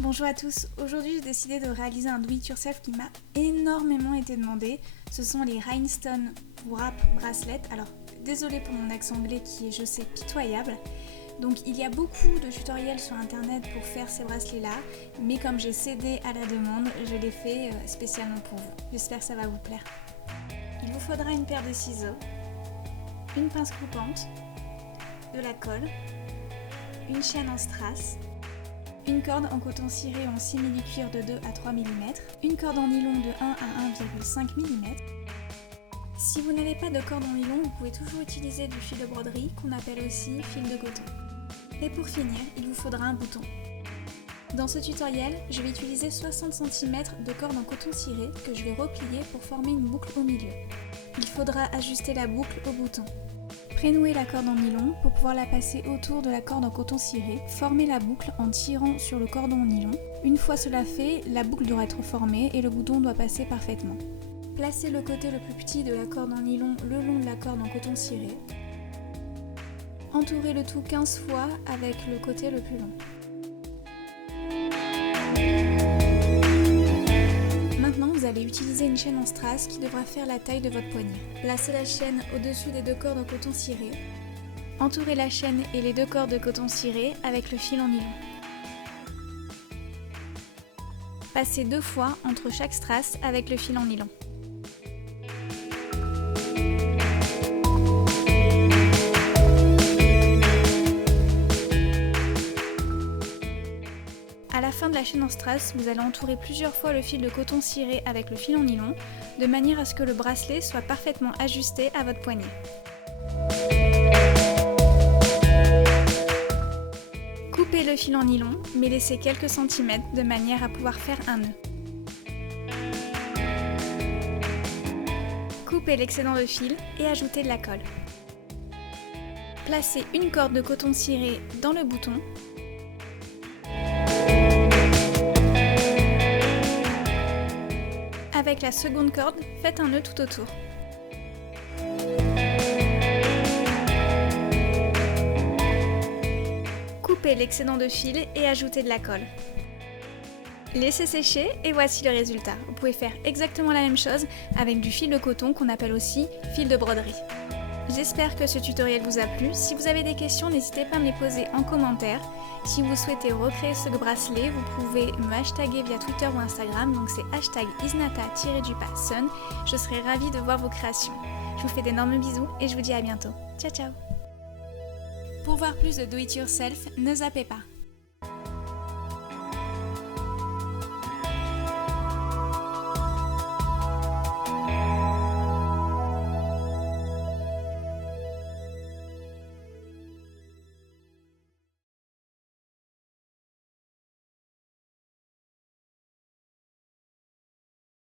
Bonjour à tous, aujourd'hui j'ai décidé de réaliser un do-it-yourself qui m'a énormément été demandé. Ce sont les Rhinestone Wrap Bracelets. Alors désolée pour mon accent anglais qui est, je sais, pitoyable. Donc il y a beaucoup de tutoriels sur internet pour faire ces bracelets là, mais comme j'ai cédé à la demande, je l'ai fait spécialement pour vous. J'espère que ça va vous plaire. Il vous faudra une paire de ciseaux, une pince coupante, de la colle, une chaîne en strass, une corde en coton ciré en simili-cuir de 2 à 3 mm, une corde en nylon de 1 à 1,5 mm. Si vous n'avez pas de corde en nylon, vous pouvez toujours utiliser du fil de broderie qu'on appelle aussi fil de coton. Et pour finir, il vous faudra un bouton. Dans ce tutoriel, je vais utiliser 60 cm de corde en coton ciré que je vais replier pour former une boucle au milieu. Il faudra ajuster la boucle au bouton. Prénouer la corde en nylon pour pouvoir la passer autour de la corde en coton ciré, former la boucle en tirant sur le cordon en nylon. Une fois cela fait, la boucle doit être formée et le bouton doit passer parfaitement. Placez le côté le plus petit de la corde en nylon le long de la corde en coton ciré. Entourez le tout 15 fois avec le côté le plus long. Maintenant, vous allez utiliser une chaîne en strass qui devra faire la taille de votre poignet. Placez la chaîne au-dessus des deux cordes en coton ciré. Entourez la chaîne et les deux cordes de coton ciré avec le fil en nylon. Passez 2 fois entre chaque strass avec le fil en nylon. À la fin de la chaîne en strass, vous allez entourer plusieurs fois le fil de coton ciré avec le fil en nylon, de manière à ce que le bracelet soit parfaitement ajusté à votre poignet. Coupez le fil en nylon, mais laissez quelques centimètres de manière à pouvoir faire un nœud. Coupez l'excédent de fil et ajoutez de la colle. Placez une corde de coton ciré dans le bouton. Avec la seconde corde, faites un nœud tout autour. Coupez l'excédent de fil et ajoutez de la colle. Laissez sécher et voici le résultat. Vous pouvez faire exactement la même chose avec du fil de coton qu'on appelle aussi fil de broderie. J'espère que ce tutoriel vous a plu. Si vous avez des questions, n'hésitez pas à me les poser en commentaire. Si vous souhaitez recréer ce bracelet, vous pouvez me hashtaguer via Twitter ou Instagram, donc c'est #isnata_sun. Je serai ravie de voir vos créations. Je vous fais d'énormes bisous et je vous dis à bientôt. Ciao ciao. Pour voir plus de do it yourself, ne zappez pas.